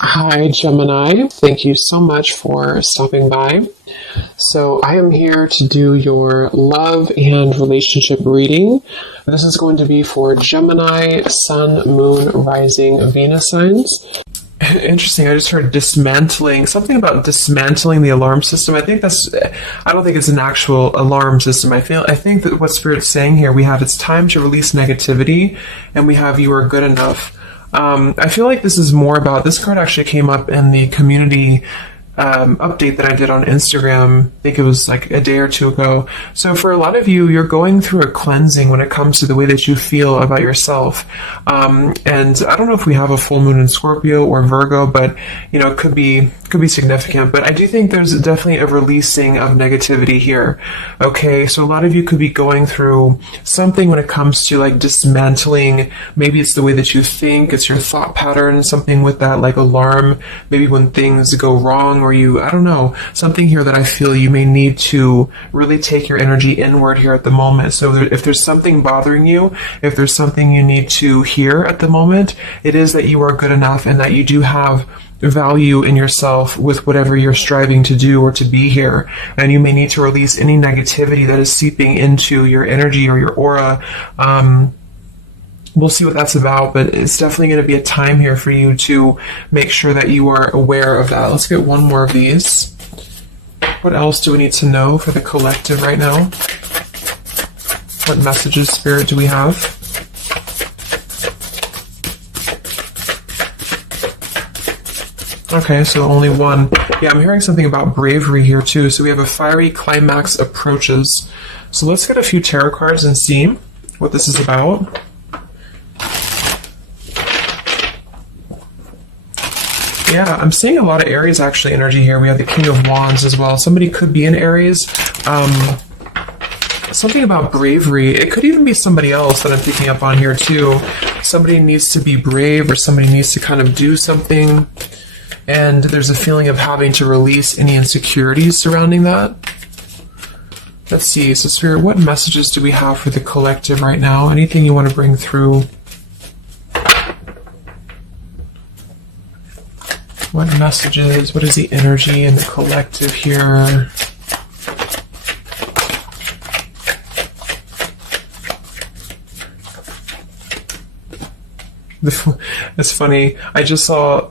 Hi, Gemini. Thank you so much for stopping by. So I am here to do your love and relationship reading. This is going to be for Gemini, Sun, Moon, Rising, Venus signs. Interesting. I just heard dismantling, something about dismantling the alarm system. I don't think it's an actual alarm system. I think that what Spirit's saying here, we have it's time to release negativity, and we have you are good enough. I feel like this is more about, this card actually came up in the community update that I did on Instagram. I think it was like a day or two ago. So for a lot of you, you're going through a cleansing when it comes to the way that you feel about yourself. And I don't know if we have a full moon in Scorpio or Virgo, but it could be significant. But I do think there's definitely a releasing of negativity here. Okay, so a lot of you could be going through something when it comes to like dismantling. Maybe it's the way that you think, it's your thought pattern, something with that like alarm, maybe when things go wrong, or I don't know, something here that I feel you may need to really take your energy inward here at the moment. So if there's something bothering you, if there's something you need to hear at the moment, it is that you are good enough and that you do have value in yourself with whatever you're striving to do or to be here. And you may need to release any negativity that is seeping into your energy or your aura. We'll see what that's about, but it's definitely going to be a time here for you to make sure that you are aware of that. Let's get one more of these. What else do we need to know for the collective right now? What messages, Spirit, do we have? Okay, so only one. Yeah, I'm hearing something about bravery here too. So we have a fiery climax approaches. So let's get a few tarot cards and see what this is about. Yeah, I'm seeing a lot of Aries actually energy here. We have the King of Wands as well. Somebody could be in Aries. Something about bravery. It could even be somebody else that I'm picking up on here too. Somebody needs to be brave, or somebody needs to kind of do something. And there's a feeling of having to release any insecurities surrounding that. Let's see. So Spirit, what messages do we have for the collective right now? Anything you want to bring through? What messages? What is the energy in the collective here? It's funny. I just saw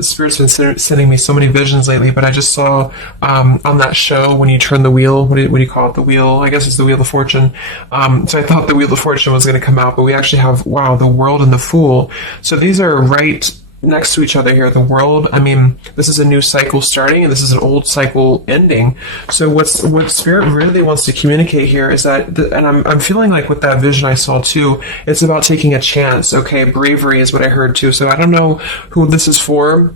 Spirit's been sending me so many visions lately, but I just saw on that show when you turn the wheel, what do you call it? The wheel, I guess it's the Wheel of Fortune. So I thought the Wheel of Fortune was going to come out, but we actually have, wow, the World and the Fool. So these are right next to each other here. The World, I mean, this is a new cycle starting, and this is an old cycle ending. So what Spirit really wants to communicate here is that, and I'm feeling like with that vision I saw too, it's about taking a chance. Okay, bravery is what I heard too. So I don't know who this is for,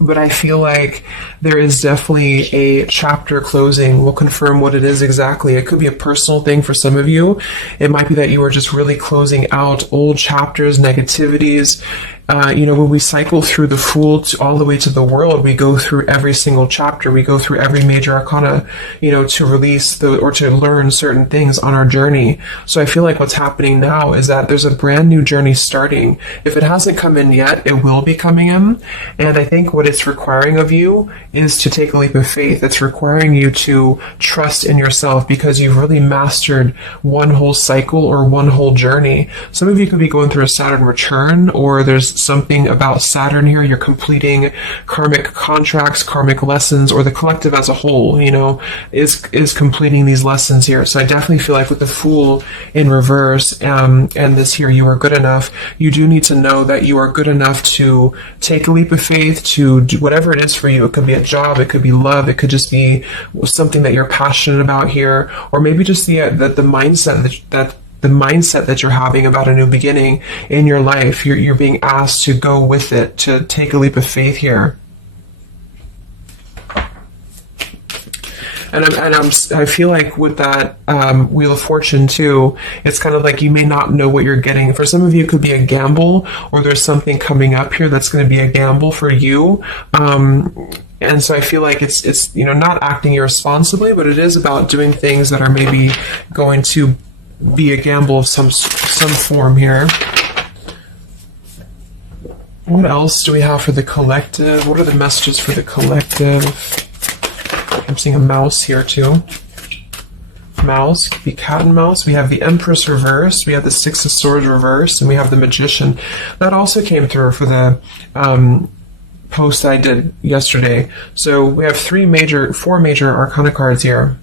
but I feel like there is definitely a chapter closing. We'll confirm what it is exactly. It could be a personal thing for some of you. It might be that you are just really closing out old chapters, negativities. When we cycle through the Fool all the way to the World, we go through every single chapter. We go through every major arcana, to release or to learn certain things on our journey. So I feel like what's happening now is that there's a brand new journey starting. If it hasn't come in yet, it will be coming in. And I think what it's requiring of you is to take a leap of faith. It's requiring you to trust in yourself, because you've really mastered one whole cycle or one whole journey. Some of you could be going through a Saturn return, or there's something about Saturn here. You're completing karmic contracts, karmic lessons, or the collective as a whole, is completing these lessons here. So I definitely feel like with the Fool in reverse, and this here, you are good enough. You do need to know that you are good enough to take a leap of faith, to do whatever it is for you. It could be a job, it could be love, it could just be something that you're passionate about here, or maybe just the mindset that you're having about a new beginning in your life. You're being asked to go with it, to take a leap of faith here. And I feel like with that Wheel of Fortune too, it's kind of like you may not know what you're getting. For some of you, it could be a gamble, or there's something coming up here that's going to be a gamble for you. And so I feel like it's not acting irresponsibly, but it is about doing things that are maybe going to be a gamble of some form here. What else do we have for the collective? What are the messages for the collective? I'm seeing a mouse here too. Mouse, could be cat and mouse. We have the Empress reversed, we have the Six of Swords reversed, and we have the Magician. That also came through for the post I did yesterday. So we have four major Arcana cards here.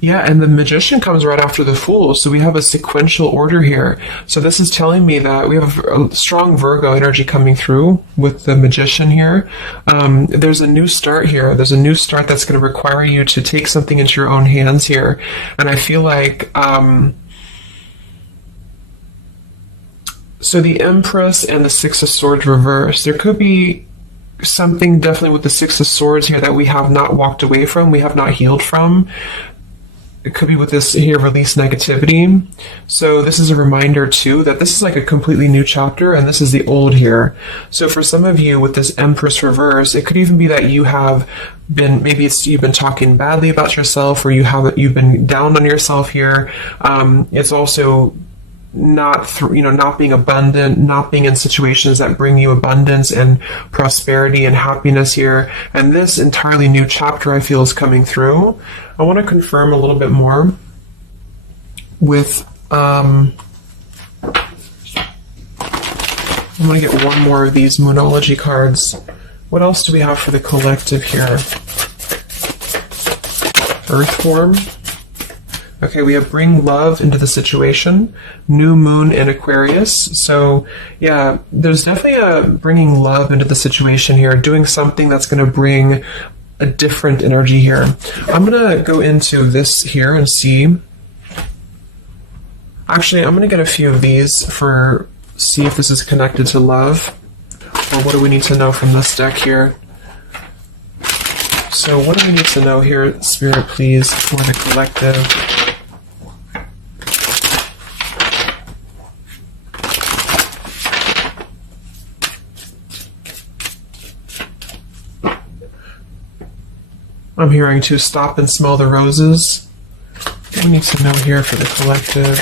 Yeah, and the Magician comes right after the Fool, so we have a sequential order here. So this is telling me that we have a strong Virgo energy coming through with the Magician here. There's a new start here. There's a new start that's going to require you to take something into your own hands here. And I feel like... so the Empress and the Six of Swords reversed. There could be something definitely with the Six of Swords here that we have not walked away from, we have not healed from. It could be with this here, release negativity. So this is a reminder too that this is like a completely new chapter and this is the old here. So for some of you with this Empress reverse, it could even be that you have been, maybe you've been talking badly about yourself, or you've been down on yourself here. It's also not being abundant, not being in situations that bring you abundance and prosperity and happiness here. And this entirely new chapter I feel is coming through. I want to confirm a little bit more with I'm going to get one more of these Moonology cards. What else do we have for the collective here? Earth form. Okay, we have bring love into the situation, new moon in Aquarius. So yeah, there's definitely a bringing love into the situation here, doing something that's going to bring a different energy here. I'm going to go into this here and see. Actually, I'm going to get a few of these see if this is connected to love, or what do we need to know from this deck here. So what do we need to know here, Spirit, please, for the collective? I'm hearing to stop and smell the roses. What do we need to know here for the collective?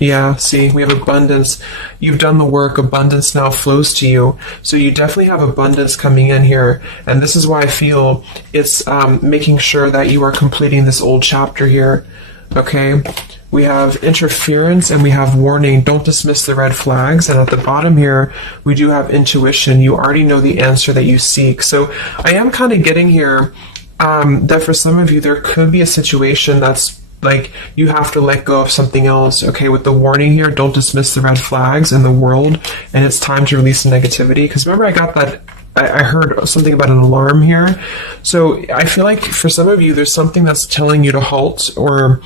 Yeah, see, we have abundance. You've done the work, abundance now flows to you. So you definitely have abundance coming in here. And this is why I feel it's making sure that you are completing this old chapter here. Okay? We have interference and we have warning. Don't dismiss the red flags. And at the bottom here, we do have intuition. You already know the answer that you seek. So I am kind of getting here that for some of you, there could be a situation that's like you have to let go of something else. Okay, with the warning here, don't dismiss the red flags in the world. And it's time to release the negativity. Because remember, I got that. I heard something about an alarm here. So I feel like for some of you, there's something that's telling you to halt, or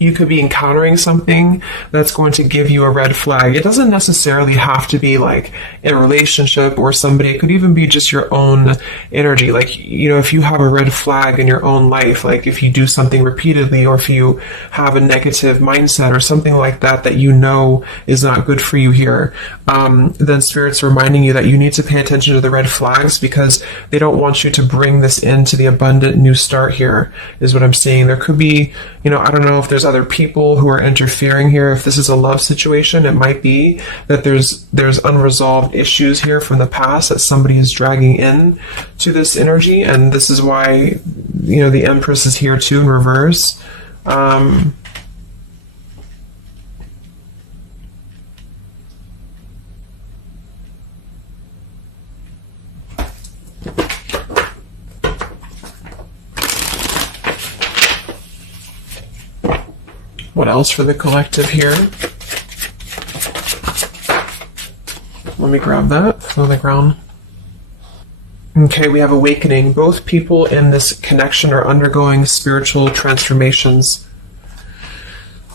you could be encountering something that's going to give you a red flag. It doesn't necessarily have to be like a relationship or somebody. It could even be just your own energy. Like, you know, if you have a red flag in your own life, like if you do something repeatedly, or if you have a negative mindset or something like that that you know is not good for you here, then Spirit's reminding you that you need to pay attention to the red flags, because they don't want you to bring this into the abundant new start here, is what I'm saying. There could be, you know, I don't know if there's other people who are interfering here. If this is a love situation, it might be that there's unresolved issues here from the past that somebody is dragging in to this energy, and this is why, you know, the Empress is here too in reverse. What else for the collective here? Let me grab that on the ground. Okay, we have awakening. Both people in this connection are undergoing spiritual transformations.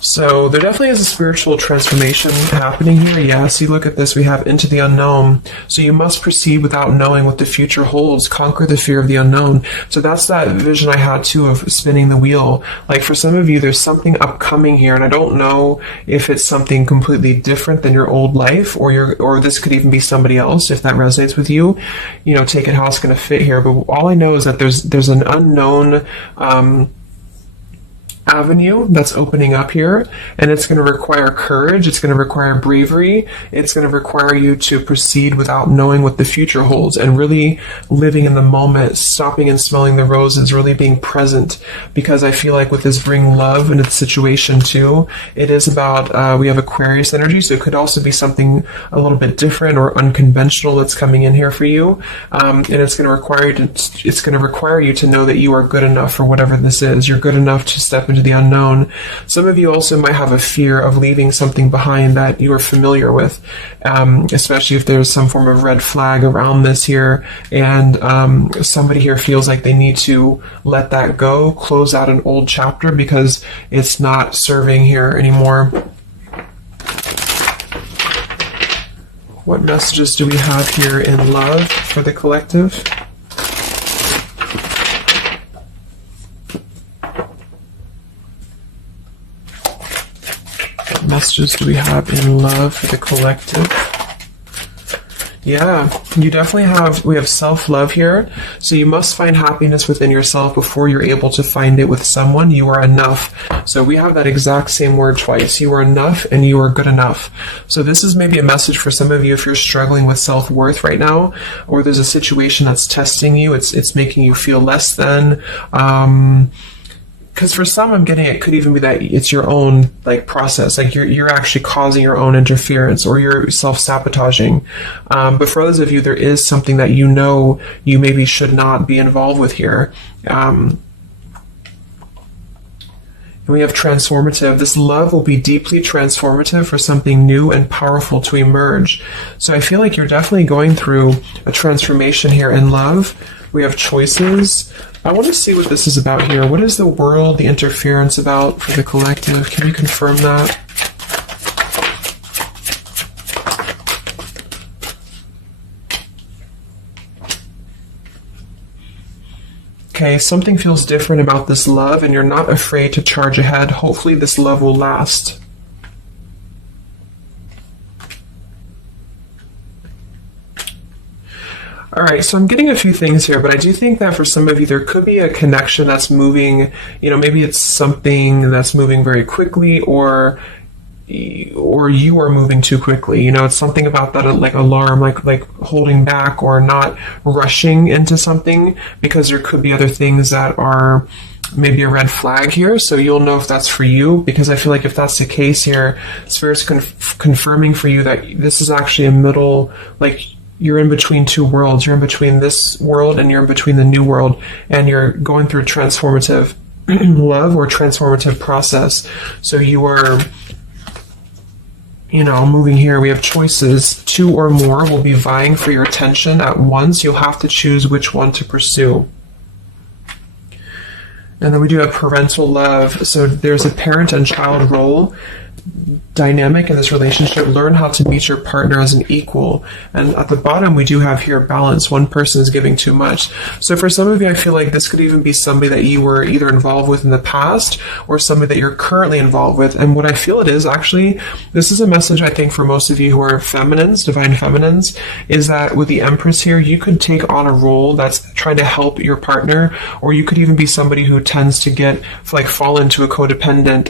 So there definitely is a spiritual transformation happening here. Yeah, see, look at this. We have into the unknown. So you must proceed without knowing what the future holds. Conquer the fear of the unknown. So that's that vision I had too of spinning the wheel. Like for some of you, there's something upcoming here, and I don't know if it's something completely different than your old life, or this could even be somebody else. If that resonates with you, you know, take it how it's going to fit here. But all I know is that there's an unknown avenue that's opening up here, and it's going to require courage, it's going to require bravery, it's going to require you to proceed without knowing what the future holds, and really living in the moment, stopping and smelling the roses, really being present. Because I feel like with this bring love into the situation too, it is about, we have Aquarius energy, so it could also be something a little bit different or unconventional that's coming in here for you, and it's going to require you to know that you are good enough for whatever this is. You're good enough to step into the unknown. Some of you also might have a fear of leaving something behind that you are familiar with, especially if there's some form of red flag around this here, and somebody here feels like they need to let that go, close out an old chapter because it's not serving here anymore. What messages do we have here in love for the collective? Messages do we have in love for the collective? Yeah, you definitely we have self-love here. So you must find happiness within yourself before you're able to find it with someone. You are enough. So we have that exact same word twice. You are enough and you are good enough. So this is maybe a message for some of you if you're struggling with self-worth right now, or there's a situation that's testing you. It's making you feel less than. Because for some, I'm getting it could even be that it's your own process, you're actually causing your own interference, or you're self-sabotaging. But for others of you, there is something that you maybe should not be involved with here. And we have transformative. This love will be deeply transformative for something new and powerful to emerge. So I feel like you're definitely going through a transformation here in love. We have choices. I want to see what this is about here. What is the world, the interference about for the collective? Can you confirm that? Okay, something feels different about this love, and you're not afraid to charge ahead. Hopefully this love will last. All right, so I'm getting a few things here, but I do think that for some of you, there could be a connection that's moving, maybe it's something that's moving very quickly, or you are moving too quickly. It's something about that, alarm, like holding back or not rushing into something, because there could be other things that are maybe a red flag here. So you'll know if that's for you, because I feel like if that's the case here, Spirit's confirming for you that this is actually a middle, you're in between two worlds. You're in between this world and you're in between the new world, and you're going through transformative love or transformative process. So you are, moving here. We have choices. Two or more will be vying for your attention at once. You'll have to choose which one to pursue. And then we do have parental love. So there's a parent and child role dynamic in this relationship. Learn how to meet your partner as an equal. And at the bottom, we do have here balance. One person is giving too much. So for some of you, I feel like this could even be somebody that you were either involved with in the past or somebody that you're currently involved with. And what I feel it is actually, this is a message I think for most of you who are feminines, divine feminines, is that with the Empress here, you could take on a role that's trying to help your partner, or you could even be somebody who tends to fall into a codependent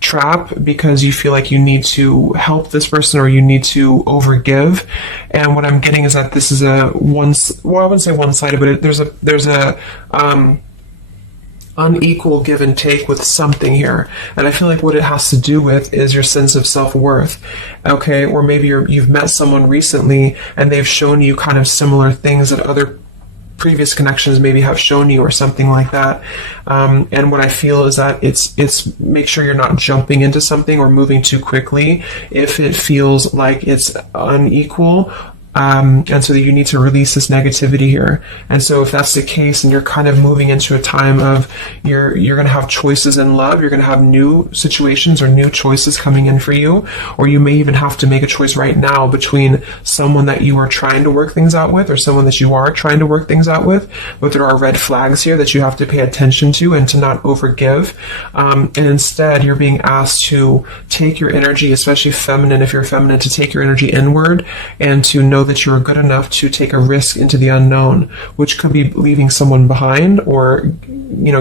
trap because you feel like you need to help this person or you need to overgive. And what I'm getting is that this is I wouldn't say one-sided, but there's a unequal give and take with something here. And I feel like what it has to do with is your sense of self-worth. Okay, or maybe you've met someone recently and they've shown you kind of similar things that other previous connections maybe have shown you, or something like that. And what I feel is that it's make sure you're not jumping into something or moving too quickly if it feels like it's unequal. And so that you need to release this negativity here. And so if that's the case and you're kind of moving into a time of you're going to have choices in love, you're going to have new situations or new choices coming in for you, or you may even have to make a choice right now between someone that you are trying to work things out with or someone that you are trying to work things out with. But there are red flags here that you have to pay attention to and to not overgive. And instead, you're being asked to take your energy, especially feminine, if you're feminine, to take your energy inward and to know that you're good enough to take a risk into the unknown, which could be leaving someone behind or,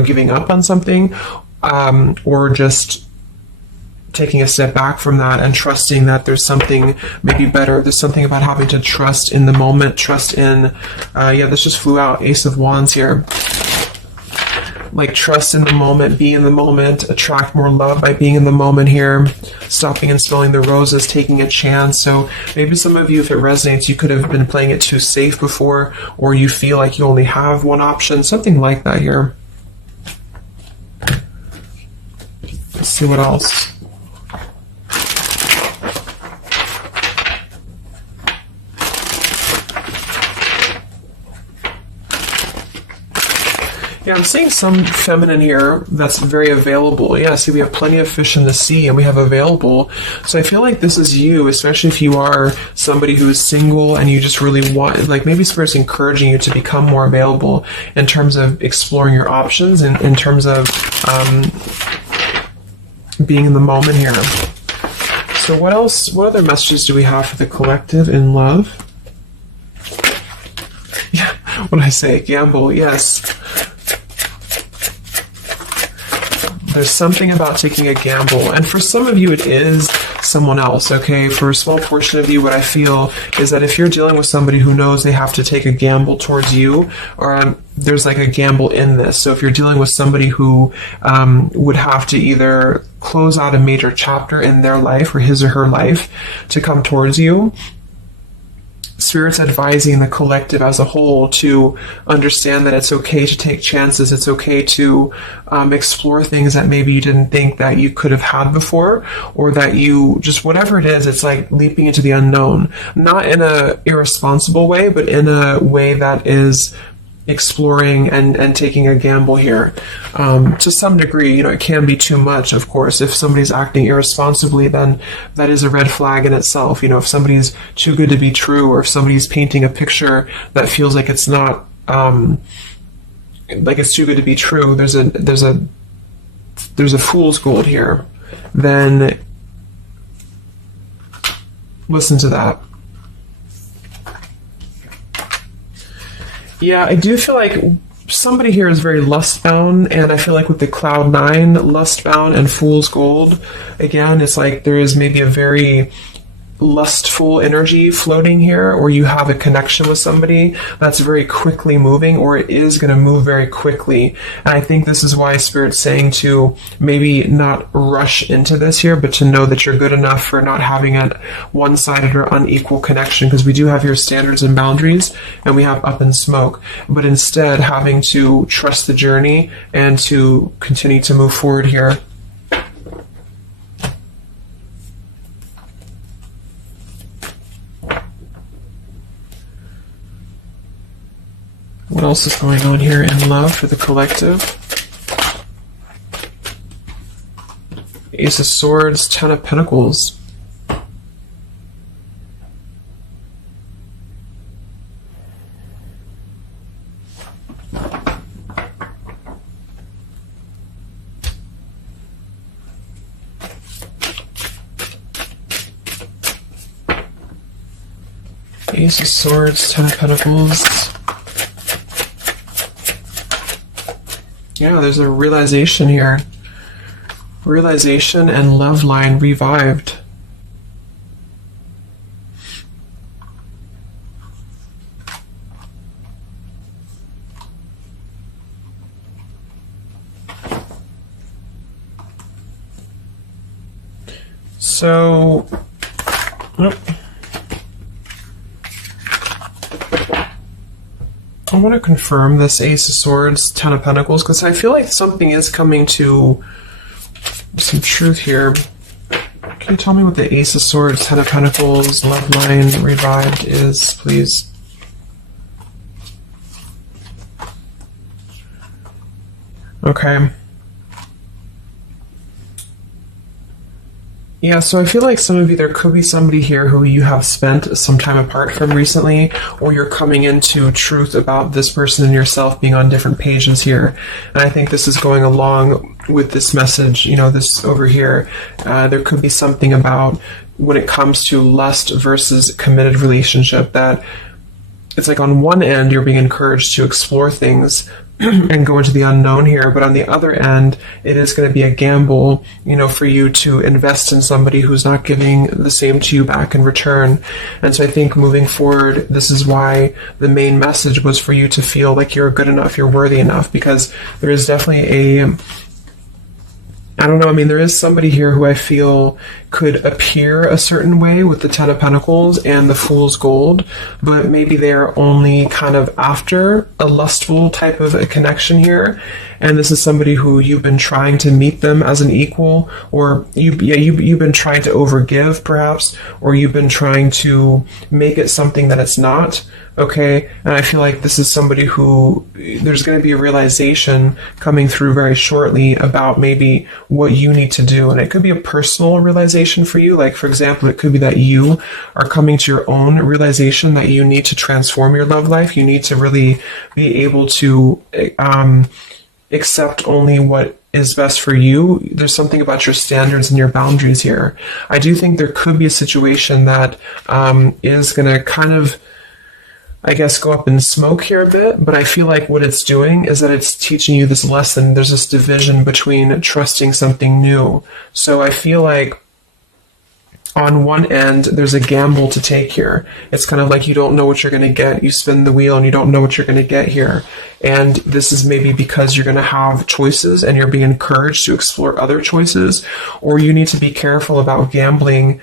giving up on something, or just taking a step back from that and trusting that there's something maybe better. There's something about having to trust in the moment, trust in, this just flew out, Ace of Wands here. Like trust in the moment, be in the moment, attract more love by being in the moment here, stopping and smelling the roses, taking a chance. So maybe some of you, if it resonates, you could have been playing it too safe before, or you feel like you only have one option, something like that here. Let's see what else. Yeah, I'm seeing some feminine here that's very available. Yeah, see, we have plenty of fish in the sea and we have available. So I feel like this is you, especially if you are somebody who is single and you just really want, like maybe Spirit's encouraging you to become more available in terms of exploring your options and in terms of being in the moment here. So what else, what other messages do we have for the collective in love? Yeah, when I say gamble, yes. There's something about taking a gamble, and for some of you it is someone else, okay? For a small portion of you, what I feel is that if you're dealing with somebody who knows they have to take a gamble towards you, or there's like a gamble in this. So if you're dealing with somebody who would have to either close out a major chapter in their life or his or her life to come towards you, Spirit's advising the collective as a whole to understand that it's okay to take chances. It's okay to explore things that maybe you didn't think that you could have had before, or that you just, whatever it is, it's like leaping into the unknown. Not in a irresponsible way, but in a way that is exploring and taking a gamble here. To some degree, you know, it can be too much, of course. If somebody's acting irresponsibly, then that is a red flag in itself. You know, if somebody's too good to be true, or if somebody's painting a picture that feels like it's not, like it's too good to be true, there's a fool's gold here, then listen to that. Yeah, I do feel like somebody here is very lust-bound, and I feel like with the Cloud 9, lust-bound and Fool's Gold, again, it's like there is maybe a very lustful energy floating here, or you have a connection with somebody that's very quickly moving, or it is going to move very quickly. And I think this is why Spirit's saying to maybe not rush into this here, but to know that you're good enough for not having a one-sided or unequal connection, because we do have your standards and boundaries, and we have up in smoke, but instead having to trust the journey and to continue to move forward here. What else is going on here in love for the collective? Ace of Swords, Ten of Pentacles. Ace of Swords, Ten of Pentacles. Yeah, there's a realization here. Realization and love line revived. So, I want to confirm this Ace of Swords, Ten of Pentacles, because I feel like something is coming to some truth here. Can you tell me what the Ace of Swords, Ten of Pentacles, love line revived is, please? Okay. Yeah, so I feel like some of you, there could be somebody here who you have spent some time apart from recently, or you're coming into truth about this person and yourself being on different pages here. And I think this is going along with this message, you know, this over here. There could be something about when it comes to lust versus committed relationship, that it's like on one end you're being encouraged to explore things, and go into the unknown here. But on the other end, it is going to be a gamble, for you to invest in somebody who's not giving the same to you back in return. And so I think moving forward, this is why the main message was for you to feel like you're good enough, you're worthy enough, because there is definitely I don't know, there is somebody here who I feel could appear a certain way with the Ten of Pentacles and the Fool's Gold, but maybe they're only kind of after a lustful type of a connection here. And this is somebody who you've been trying to meet them as an equal, or you've been trying to overgive perhaps, or you've been trying to make it something that it's not. Okay, and I feel like this is somebody who there's going to be a realization coming through very shortly about maybe what you need to do. And it could be a personal realization for you. Like, for example, it could be that you are coming to your own realization that you need to transform your love life. You need to really be able to accept only what is best for you. There's something about your standards and your boundaries here. I do think there could be a situation that is going to kind of, I guess, go up in smoke here a bit, but I feel like what it's doing is that it's teaching you this lesson. There's this division between trusting something new. So I feel like on one end, there's a gamble to take here. It's kind of like you don't know what you're going to get. You spin the wheel and you don't know what you're going to get here. And this is maybe because you're going to have choices and you're being encouraged to explore other choices, or you need to be careful about gambling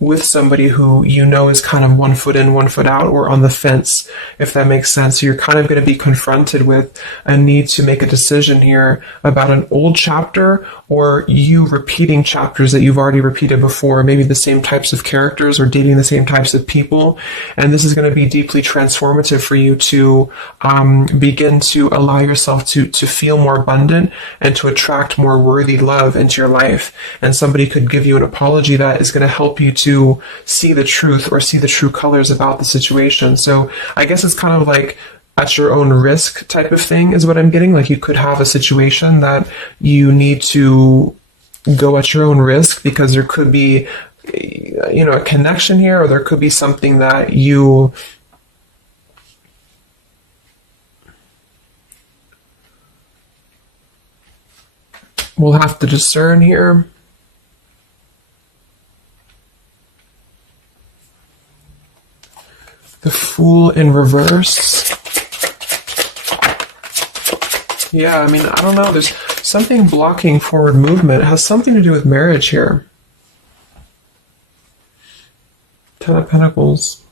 with somebody who is kind of 1 foot in, 1 foot out, or on the fence, if that makes sense. So you're kind of going to be confronted with a need to make a decision here about an old chapter, or you repeating chapters that you've already repeated before, maybe the same types of characters or dating the same types of people. And this is going to be deeply transformative for you to begin to allow yourself to feel more abundant and to attract more worthy love into your life. And somebody could give you an apology that is going to help you to see the truth or see the true colors about the situation. So I guess it's kind of like at your own risk type of thing is what I'm getting. Like, you could have a situation that you need to go at your own risk because there could be, a connection here, or there could be something that you will have to discern here. The Fool in reverse. Yeah, I don't know. There's something blocking forward movement. It has something to do with marriage here. Ten of Pentacles.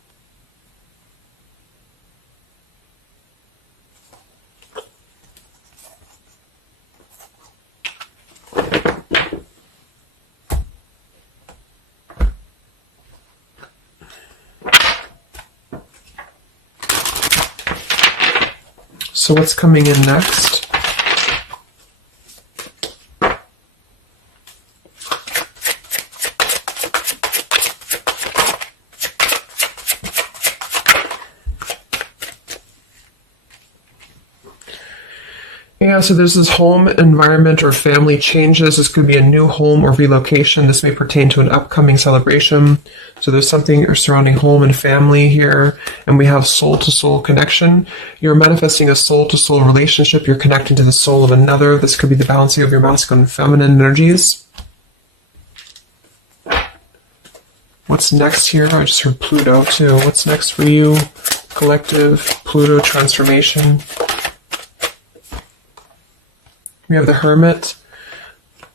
So what's coming in next? Yeah, so there's this home environment or family changes. This could be a new home or relocation. This may pertain to an upcoming celebration. So there's something surrounding home and family here. And we have soul-to-soul connection. You're manifesting a soul-to-soul relationship. You're connecting to the soul of another. This could be the balancing of your masculine and feminine energies. What's next here? I just heard Pluto too. What's next for you? Collective, Pluto transformation. We have the Hermit.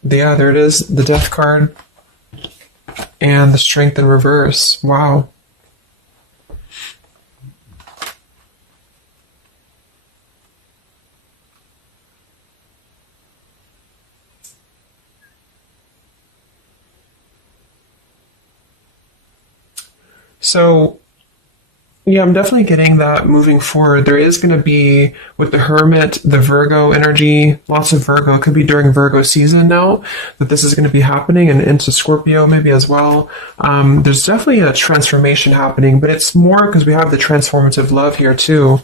Yeah, there it is. The Death card. And the Strength in reverse. Wow. So, yeah, I'm definitely getting that moving forward. There is going to be, with the Hermit, the Virgo energy, lots of Virgo. It could be during Virgo season now that this is going to be happening, and into Scorpio maybe as well. There's definitely a transformation happening, but it's more because we have the transformative love here too.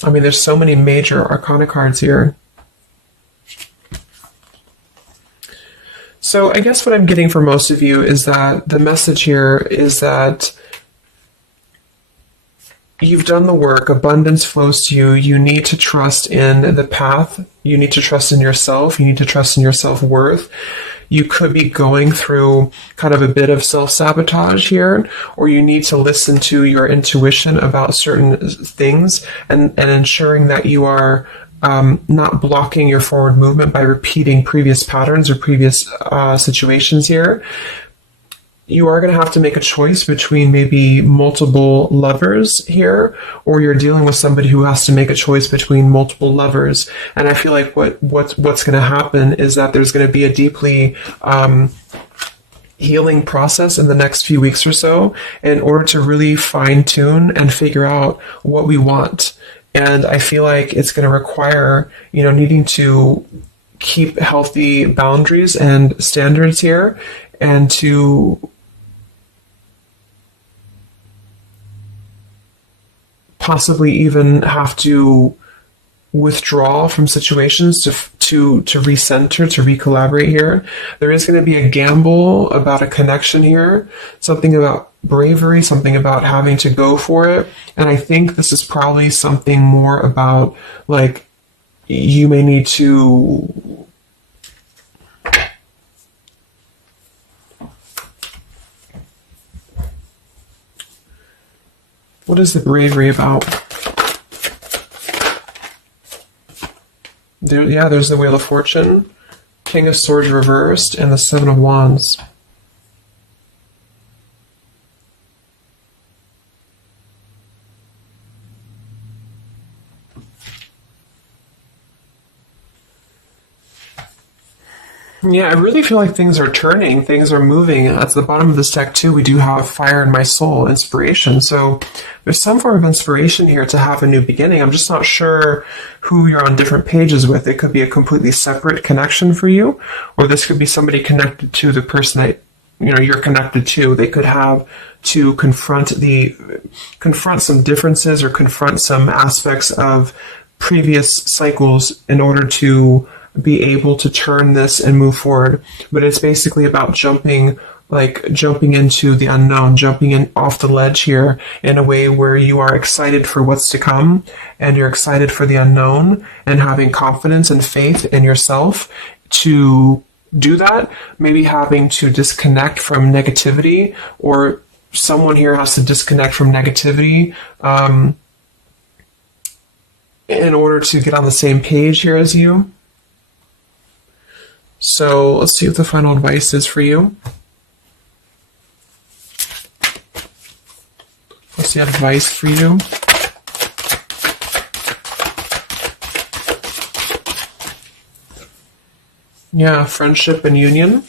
There's so many major arcana cards here. So I guess what I'm getting for most of you is that the message here is that you've done the work, abundance flows to you, you need to trust in the path, you need to trust in yourself, you need to trust in your self-worth. You could be going through kind of a bit of self-sabotage here, or you need to listen to your intuition about certain things and ensuring that you are not blocking your forward movement by repeating previous patterns or previous situations here. You are going to have to make a choice between maybe multiple lovers here, or you're dealing with somebody who has to make a choice between multiple lovers. And I feel like what's going to happen is that there's going to be a deeply healing process in the next few weeks or so in order to really fine tune and figure out what we want. And I feel like it's going to require, needing to keep healthy boundaries and standards here, and to possibly even have to withdraw from situations to recenter, to recollaborate here. There is going to be a gamble about a connection here, something about bravery, something about having to go for it. And I think this is probably something more about, like, you may need to what is the bravery about? There's the Wheel of Fortune, King of Swords reversed, and the Seven of Wands. Yeah, I really feel like things are turning, things are moving. At the bottom of this deck, too, we do have Fire in My Soul, inspiration. So there's some form of inspiration here to have a new beginning. I'm just not sure who you're on different pages with. It could be a completely separate connection for you, or this could be somebody connected to the person that you're connected to. They could have to confront some differences or confront some aspects of previous cycles in order to be able to turn this and move forward. But it's basically about jumping into the unknown, jumping in off the ledge here in a way where you are excited for what's to come, and you're excited for the unknown, and having confidence and faith in yourself to do that. Maybe having to disconnect from negativity, or someone here has to disconnect from negativity in order to get on the same page here as you. So let's see what the final advice is for you. What's the advice for you? Yeah, friendship and union.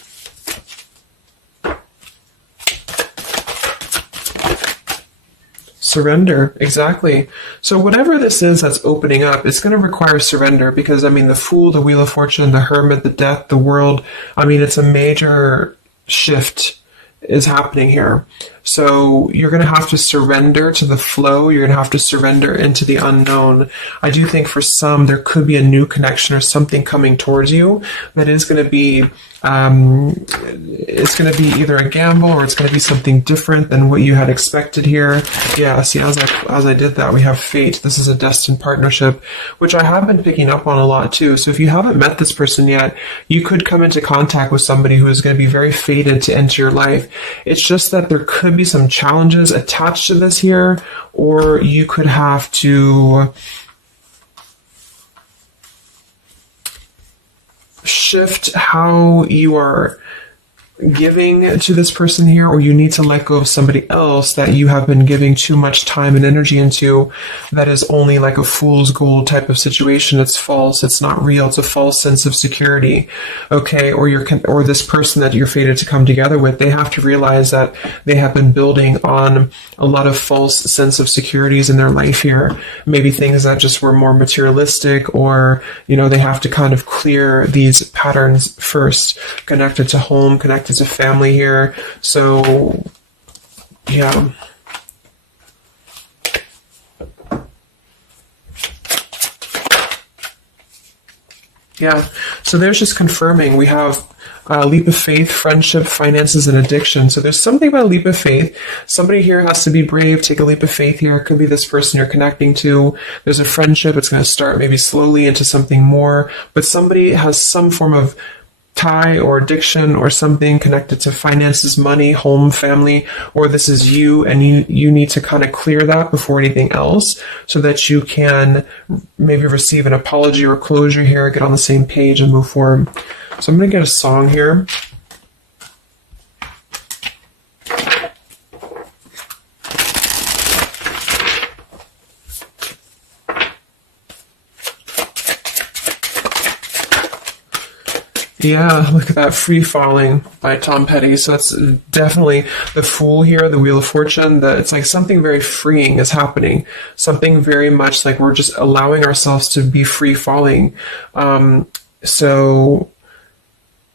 Surrender, exactly. So whatever this is that's opening up, it's going to require surrender, because, the Fool, the Wheel of Fortune, the Hermit, the Death, the World, it's a major shift is happening here. So you're going to have to surrender to the flow. You're going to have to surrender into the unknown. I do think for some, there could be a new connection or something coming towards you that is going to be, it's going to be either a gamble, or it's going to be something different than what you had expected here. Yeah, see, as I did that, we have fate. This is a destined partnership, which I have been picking up on a lot too. So if you haven't met this person yet, you could come into contact with somebody who is going to be very fated to enter your life. It's just that there could be some challenges attached to this here, or you could have to shift how you are giving to this person here, or you need to let go of somebody else that you have been giving too much time and energy into, that is only like a fool's gold type of situation. It's false, it's not real, it's a false sense of security. Okay, or this person that you're fated to come together with, they have to realize that they have been building on a lot of false sense of securities in their life here. Maybe things that just were more materialistic, or they have to kind of clear these patterns first, connected to home, connected to family here. So yeah, so there's just confirming. We have Leap of faith, friendship, finances, and addiction. So there's something about a leap of faith. Somebody here has to be brave, take a leap of faith here. It could be this person you're connecting to. There's a friendship. It's going to start maybe slowly into something more, but somebody has some form of tie or addiction or something connected to finances, money, home, family, or this is you, and you need to kind of clear that before anything else so that you can maybe receive an apology or closure here, get on the same page and move forward. So I'm going to get a song here. Yeah, look at that, Free Falling by Tom Petty. So that's definitely the Fool here, the Wheel of Fortune. It's like something very freeing is happening. Something very much like we're just allowing ourselves to be free falling. So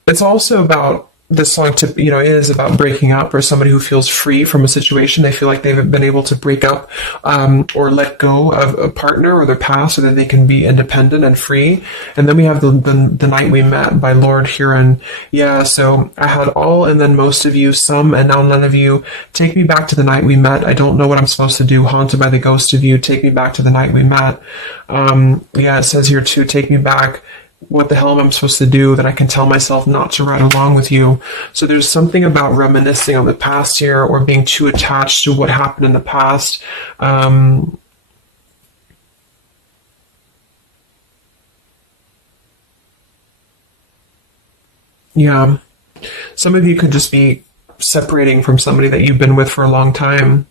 it's also about this song is about breaking up, or somebody who feels free from a situation. They feel like they've been able to break up or let go of a partner or their past so that they can be independent and free. And then we have the Night We Met by Lord Huron. Yeah, so I had all and then most of you, some and now none of you. Take me back to the night we met. I don't know what I'm supposed to do. Haunted by the ghost of you. Take me back to the night we met. Yeah, it says here too, take me back. What the hell am I supposed to do that I can tell myself not to ride along with you? So there's something about reminiscing on the past here, or being too attached to what happened in the past. Yeah. Some of you could just be separating from somebody that you've been with for a long time.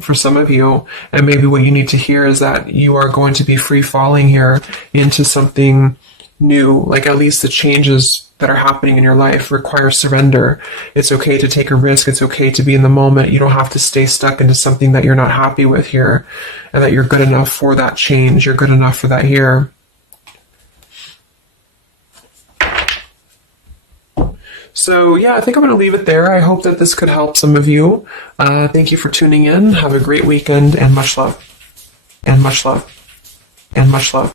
For some of you, and maybe what you need to hear is that you are going to be free falling here into something new. Like, at least the changes that are happening in your life require surrender. It's okay to take a risk. It's okay to be in the moment. You don't have to stay stuck into something that you're not happy with here, and that you're good enough for that change. You're good enough for that here. So yeah, I think I'm going to leave it there. I hope that this could help some of you. Thank you for tuning in. Have a great weekend, and much love. And much love. And much love.